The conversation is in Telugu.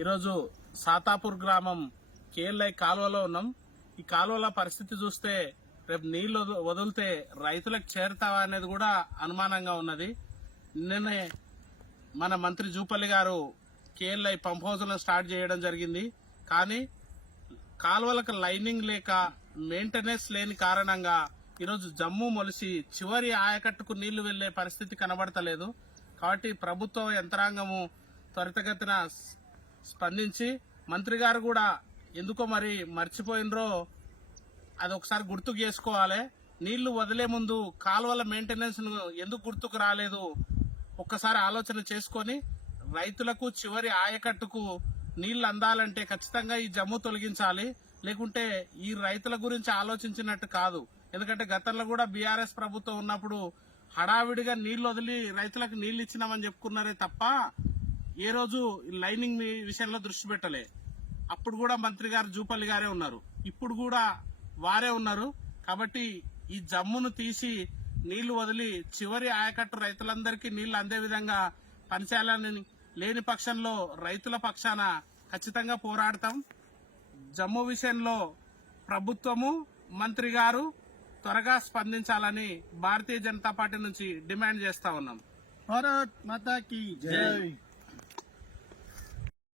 ఈరోజు సాతాపూర్ గ్రామం కేఎల్ఐ కాలువలో ఉన్నాం. ఈ కాలువల పరిస్థితి చూస్తే రేపు నీళ్లు వదిలితే రైతులకు చేరుతావా అనేది కూడా అనుమానంగా ఉన్నది. నిన్ననే మన మంత్రి జూపల్లి గారు కేఎల్ఐ పంప్ హౌజ్లను స్టార్ట్ చేయడం జరిగింది. కానీ కాలువలకు లైనింగ్ లేక మెయింటెనెన్స్ లేని కారణంగా ఈరోజు జమ్ము మొలిసి చివరి ఆయకట్టుకు నీళ్లు వెళ్లే పరిస్థితి కనబడతలేదు. కాబట్టి ప్రభుత్వ యంత్రాంగము త్వరితగతిన స్పందించి మంత్రి గారు కూడా ఎందుకో మరి మర్చిపోయినరో అది ఒకసారి గుర్తుకు చేసుకోవాలి. నీళ్లు వదిలే ముందు కాలువల మెయింటెనెన్స్ ఎందుకు గుర్తుకు రాలేదు ఒక్కసారి ఆలోచన చేసుకొని రైతులకు చివరి ఆయకట్టుకు నీళ్లు అందాలంటే ఖచ్చితంగా ఈ జమ్ము తొలగించాలి. లేకుంటే ఈ రైతుల గురించి ఆలోచించినట్టు కాదు. ఎందుకంటే గతంలో కూడా బీఆర్ఎస్ ప్రభుత్వం ఉన్నప్పుడు హడావిడిగా నీళ్లు వదిలి రైతులకు నీళ్లు ఇచ్చినామని చెప్పుకున్నారే తప్ప ఏ రోజు లైనింగ్ విషయంలో దృష్టి పెట్టలే. అప్పుడు కూడా మంత్రి గారు జూపల్లి గారే ఉన్నారు, ఇప్పుడు కూడా వారే ఉన్నారు. కాబట్టి ఈ జమ్మును తీసి నీళ్లు వదిలి చివరి ఆయకట్టు రైతులందరికీ నీళ్లు అందే విధంగా పనిచేయాలని లేని పక్షంలో రైతుల పక్షాన ఖచ్చితంగా పోరాడతాం. జమ్ము విషయంలో ప్రభుత్వము మంత్రి గారు త్వరగా స్పందించాలని భారతీయ జనతా పార్టీ నుంచి డిమాండ్ చేస్తా ఉన్నాం. భారత్ మాతా కీ జై.